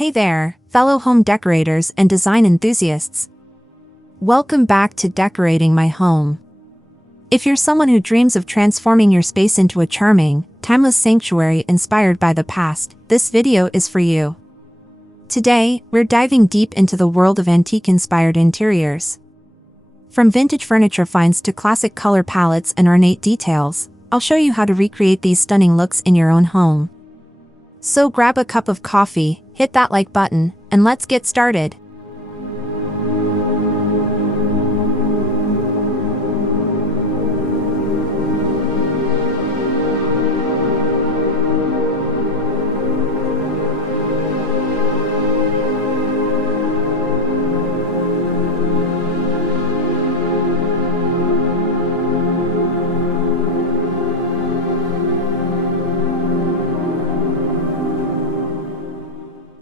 Hey there, fellow home decorators and design enthusiasts. Welcome back to Decorating My Home. If you're someone who dreams of transforming your space into a charming, timeless sanctuary inspired by the past, this video is for you. Today, we're diving deep into the world of antique-inspired interiors. From vintage furniture finds to classic color palettes and ornate details, I'll show you how to recreate these stunning looks in your own home. So grab a cup of coffee, hit that like button, and let's get started.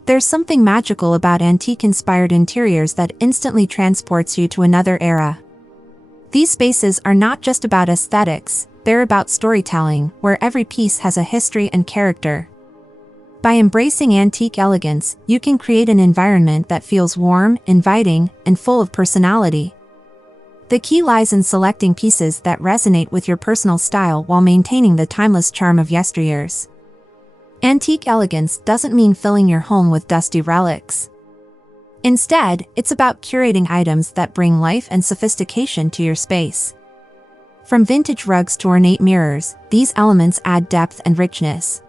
There's something magical about antique-inspired interiors that instantly transports you to another era. These spaces are not just about aesthetics, they're about storytelling, where every piece has a history and character. By embracing antique elegance, you can create an environment that feels warm, inviting, and full of personality. The key lies in selecting pieces that resonate with your personal style while maintaining the timeless charm of yesteryears. Antique elegance doesn't mean filling your home with dusty relics. Instead, it's about curating items that bring life and sophistication to your space. From vintage rugs to ornate mirrors, these elements add depth and richness.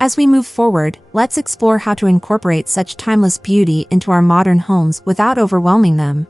As we move forward, let's explore how to incorporate such timeless beauty into our modern homes without overwhelming them.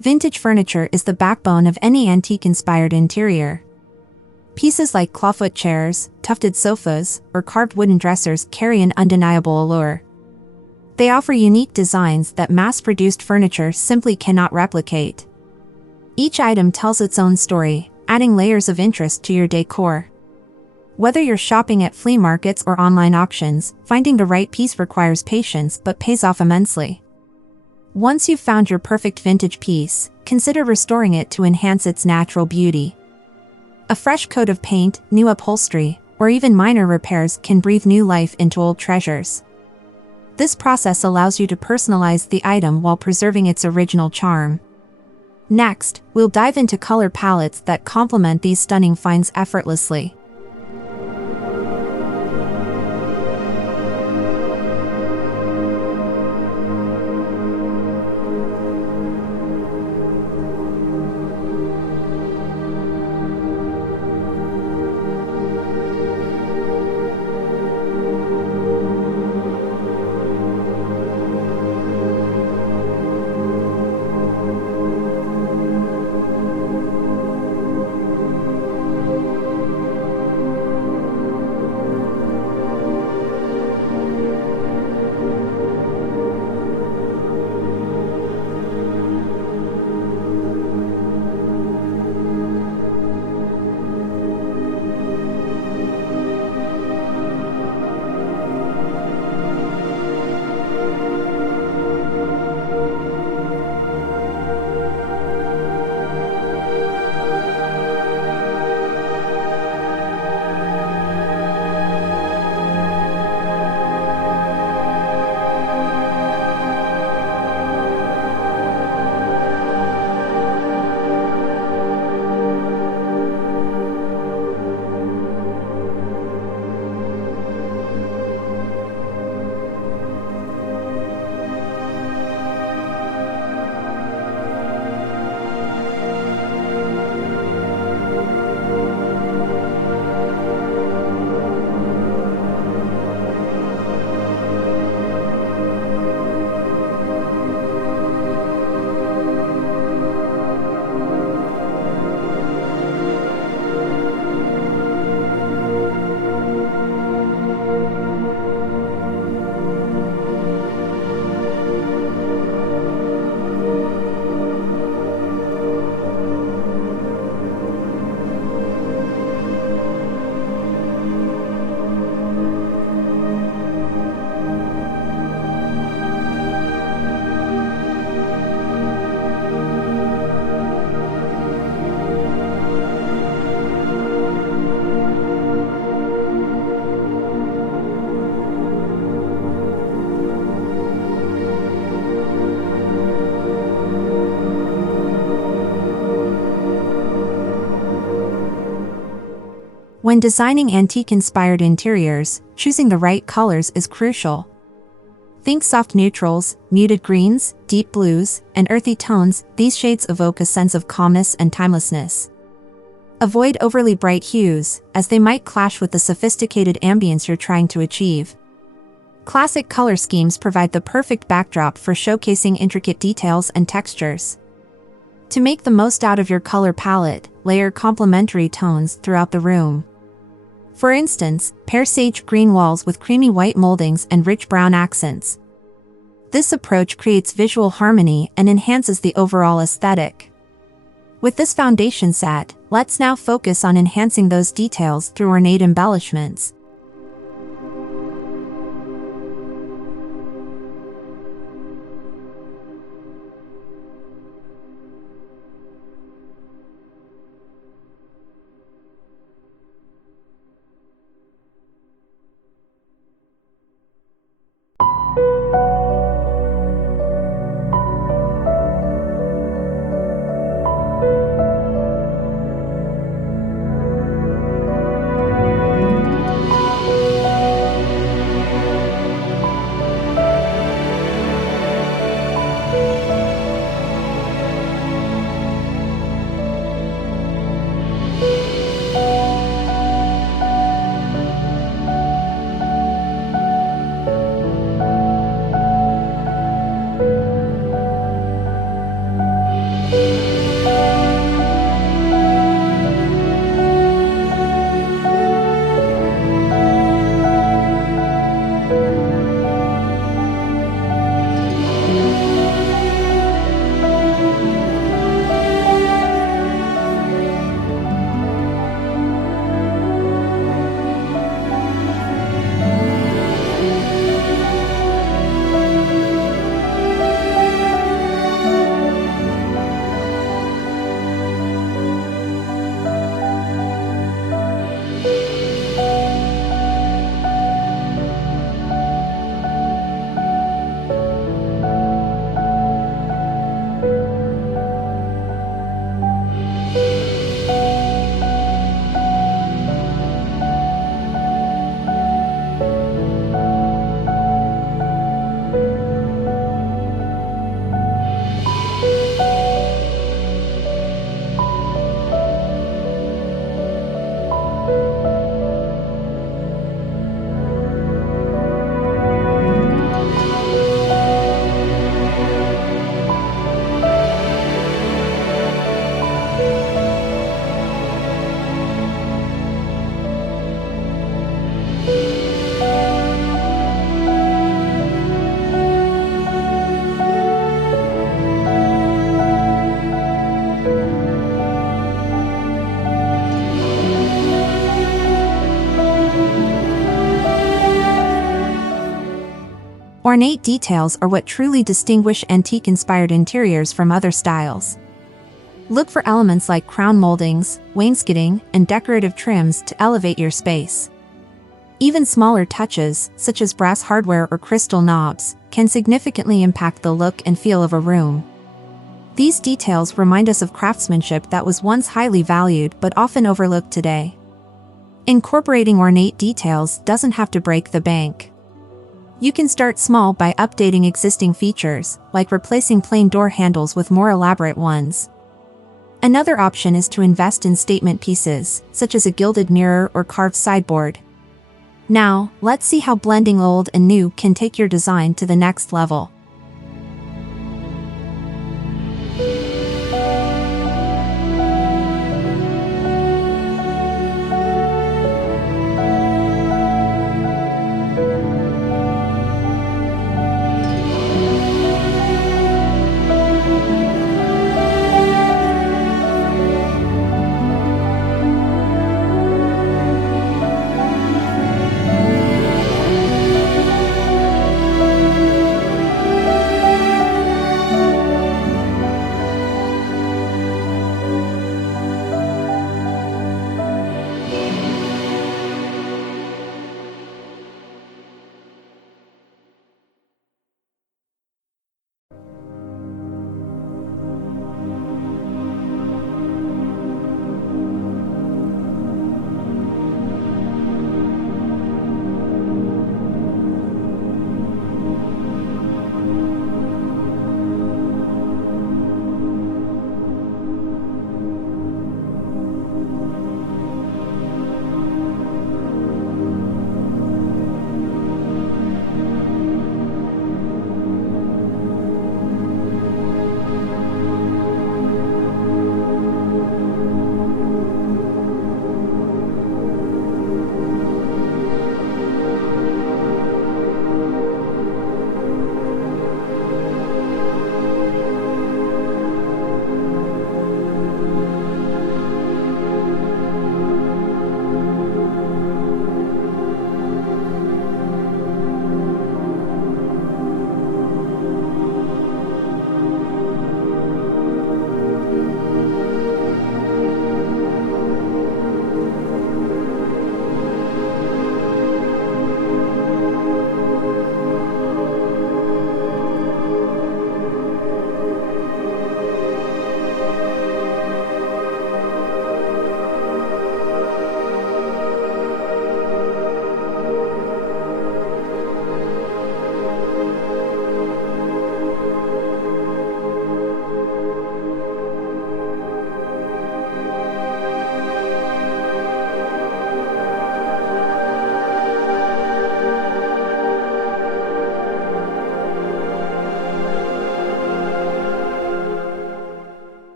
Vintage furniture is the backbone of any antique-inspired interior. Pieces like clawfoot chairs, tufted sofas, or carved wooden dressers carry an undeniable allure. They offer unique designs that mass-produced furniture simply cannot replicate. Each item tells its own story, adding layers of interest to your decor. Whether you're shopping at flea markets or online auctions, finding the right piece requires patience but pays off immensely. Once you've found your perfect vintage piece, consider restoring it to enhance its natural beauty. A fresh coat of paint, new upholstery, or even minor repairs can breathe new life into old treasures. This process allows you to personalize the item while preserving its original charm. Next, we'll dive into color palettes that complement these stunning finds effortlessly. When designing antique-inspired interiors, choosing the right colors is crucial. Think soft neutrals, muted greens, deep blues, and earthy tones. These shades evoke a sense of calmness and timelessness. Avoid overly bright hues, as they might clash with the sophisticated ambience you're trying to achieve. Classic color schemes provide the perfect backdrop for showcasing intricate details and textures. To make the most out of your color palette, layer complementary tones throughout the room. For instance, pair sage green walls with creamy white moldings and rich brown accents. This approach creates visual harmony and enhances the overall aesthetic. With this foundation set, let's now focus on enhancing those details through ornate embellishments. Ornate details are what truly distinguish antique-inspired interiors from other styles. Look for elements like crown moldings, wainscoting, and decorative trims to elevate your space. Even smaller touches, such as brass hardware or crystal knobs, can significantly impact the look and feel of a room. These details remind us of craftsmanship that was once highly valued but often overlooked today. Incorporating ornate details doesn't have to break the bank. You can start small by updating existing features, like replacing plain door handles with more elaborate ones. Another option is to invest in statement pieces, such as a gilded mirror or carved sideboard. Now, let's see how blending old and new can take your design to the next level.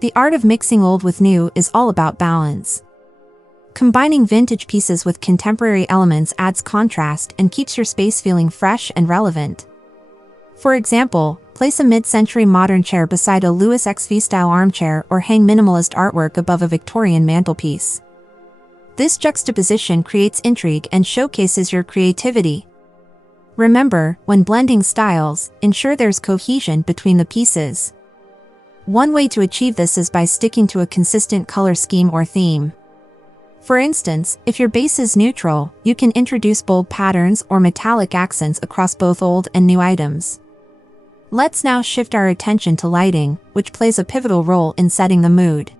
The art of mixing old with new is all about balance. Combining vintage pieces with contemporary elements adds contrast and keeps your space feeling fresh and relevant. For example, place a mid-century modern chair beside a Louis XV-style armchair or hang minimalist artwork above a Victorian mantelpiece. This juxtaposition creates intrigue and showcases your creativity. Remember, when blending styles, ensure there's cohesion between the pieces. One way to achieve this is by sticking to a consistent color scheme or theme. For instance, if your base is neutral, you can introduce bold patterns or metallic accents across both old and new items. Let's now shift our attention to lighting, which plays a pivotal role in setting the mood.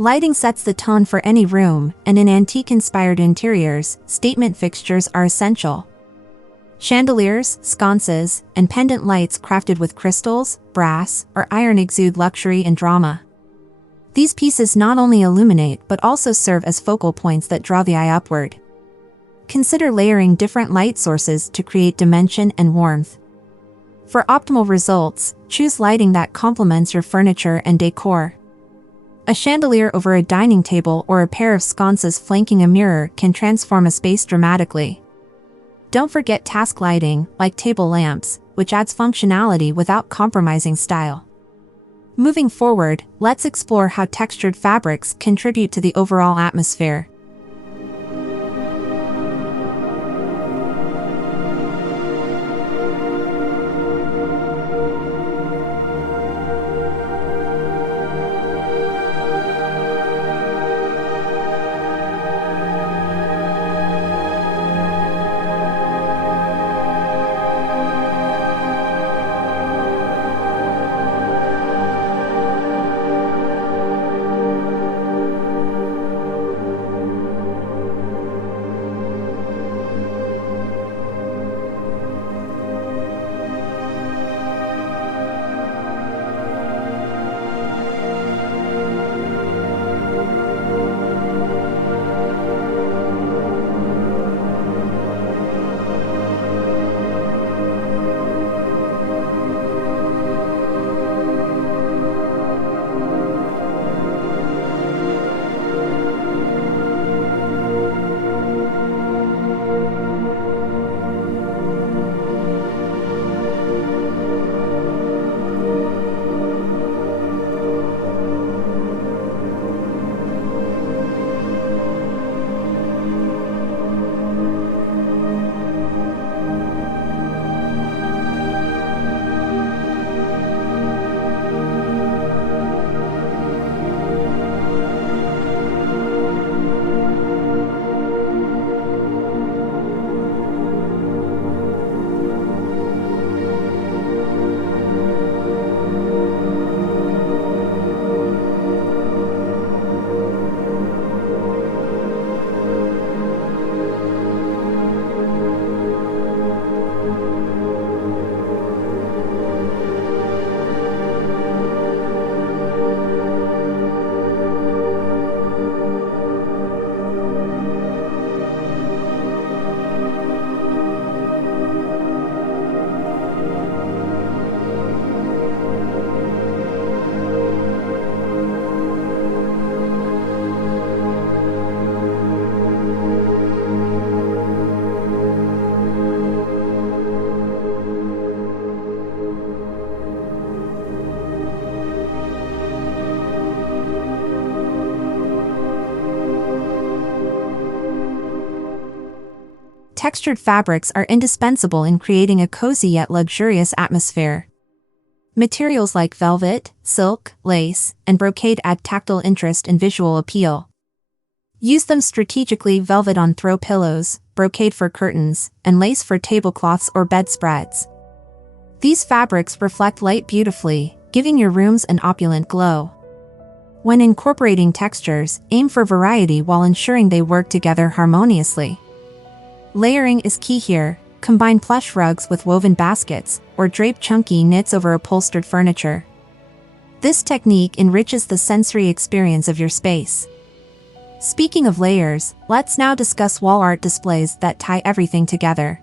Lighting sets the tone for any room, and in antique-inspired interiors, statement fixtures are essential. Chandeliers, sconces, and pendant lights crafted with crystals, brass, or iron exude luxury and drama. These pieces not only illuminate but also serve as focal points that draw the eye upward. Consider layering different light sources to create dimension and warmth. For optimal results, choose lighting that complements your furniture and decor. A chandelier over a dining table or a pair of sconces flanking a mirror can transform a space dramatically. Don't forget task lighting, like table lamps, which adds functionality without compromising style. Moving forward, let's explore how textured fabrics contribute to the overall atmosphere. Textured fabrics are indispensable in creating a cozy yet luxurious atmosphere. Materials like velvet, silk, lace, and brocade add tactile interest and visual appeal. Use them strategically: velvet on throw pillows, brocade for curtains, and lace for tablecloths or bedspreads. These fabrics reflect light beautifully, giving your rooms an opulent glow. When incorporating textures, aim for variety while ensuring they work together harmoniously. Layering is key here. Combine plush rugs with woven baskets, or drape chunky knits over upholstered furniture. This technique enriches the sensory experience of your space. Speaking of layers, let's now discuss wall art displays that tie everything together.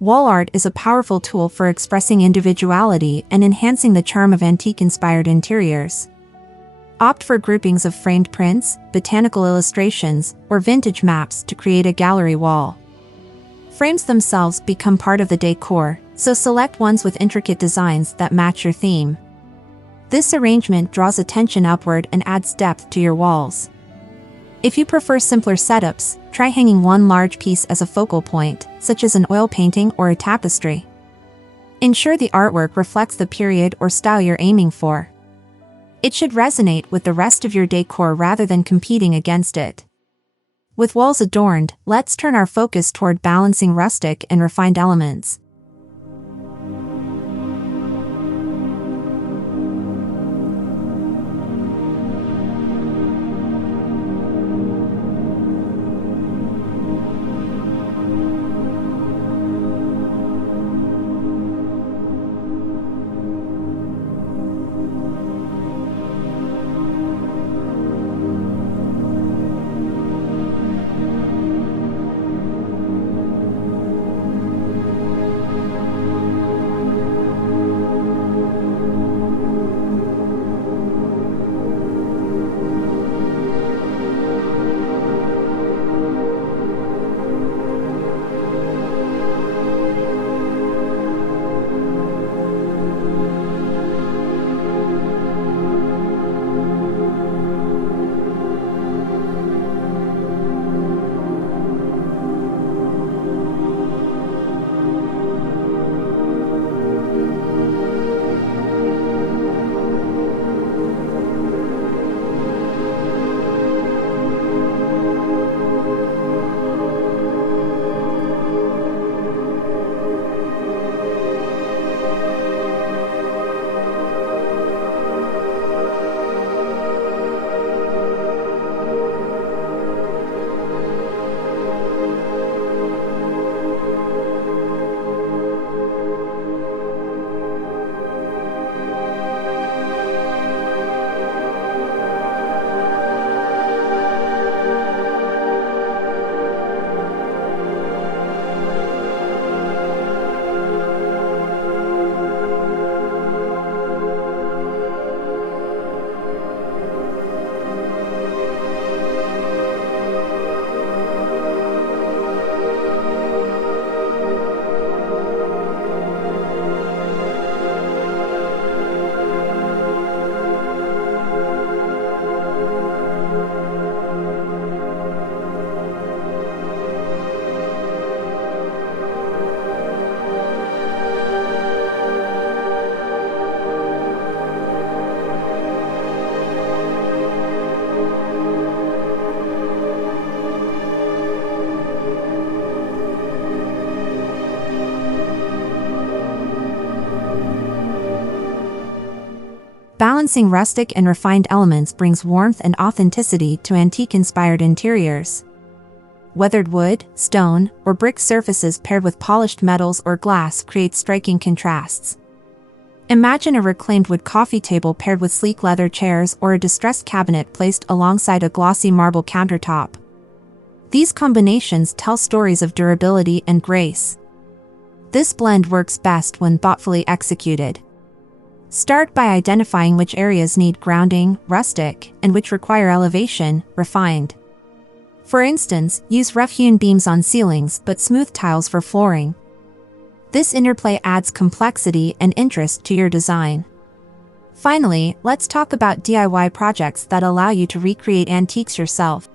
Wall art is a powerful tool for expressing individuality and enhancing the charm of antique-inspired interiors. Opt for groupings of framed prints, botanical illustrations, or vintage maps to create a gallery wall. Frames themselves become part of the decor, so select ones with intricate designs that match your theme. This arrangement draws attention upward and adds depth to your walls. If you prefer simpler setups, try hanging one large piece as a focal point, such as an oil painting or a tapestry. Ensure the artwork reflects the period or style you're aiming for. It should resonate with the rest of your decor rather than competing against it. With walls adorned, let's turn our focus toward balancing rustic and refined elements. Balancing rustic and refined elements brings warmth and authenticity to antique-inspired interiors. Weathered wood, stone, or brick surfaces paired with polished metals or glass create striking contrasts. Imagine a reclaimed wood coffee table paired with sleek leather chairs or a distressed cabinet placed alongside a glossy marble countertop. These combinations tell stories of durability and grace. This blend works best when thoughtfully executed. Start by identifying which areas need grounding, rustic, and which require elevation, refined. For instance, use rough-hewn beams on ceilings but smooth tiles for flooring. This interplay adds complexity and interest to your design. Finally, let's talk about DIY projects that allow you to recreate antiques yourself.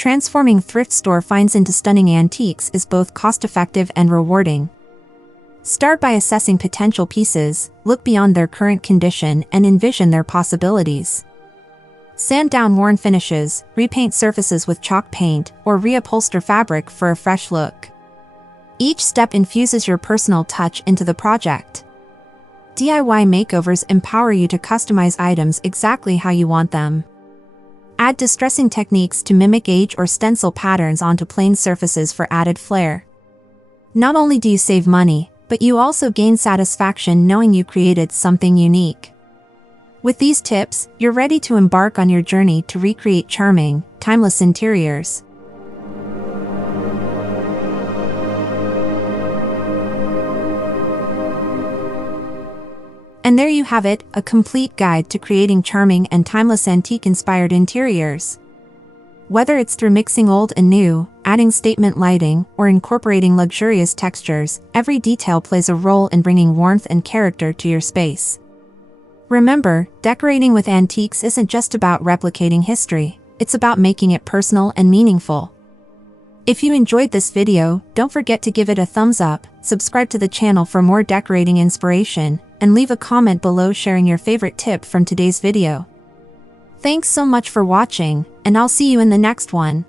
transforming thrift store finds into stunning antiques is both cost-effective and rewarding. Start by assessing potential pieces, look beyond their current condition and envision their possibilities. Sand down worn finishes, repaint surfaces with chalk paint, or reupholster fabric for a fresh look. Each step infuses your personal touch into the project. DIY makeovers empower you to customize items exactly how you want them. Add distressing techniques to mimic age or stencil patterns onto plain surfaces for added flair. Not only do you save money, but you also gain satisfaction knowing you created something unique. With these tips, you're ready to embark on your journey to recreate charming, timeless interiors. And there you have it, a complete guide to creating charming and timeless antique-inspired interiors. Whether it's through mixing old and new, adding statement lighting, or incorporating luxurious textures, every detail plays a role in bringing warmth and character to your space. Remember, decorating with antiques isn't just about replicating history, it's about making it personal and meaningful. If you enjoyed this video, don't forget to give it a thumbs up, subscribe to the channel for more decorating inspiration, and leave a comment below sharing your favorite tip from today's video. Thanks so much for watching, and I'll see you in the next one.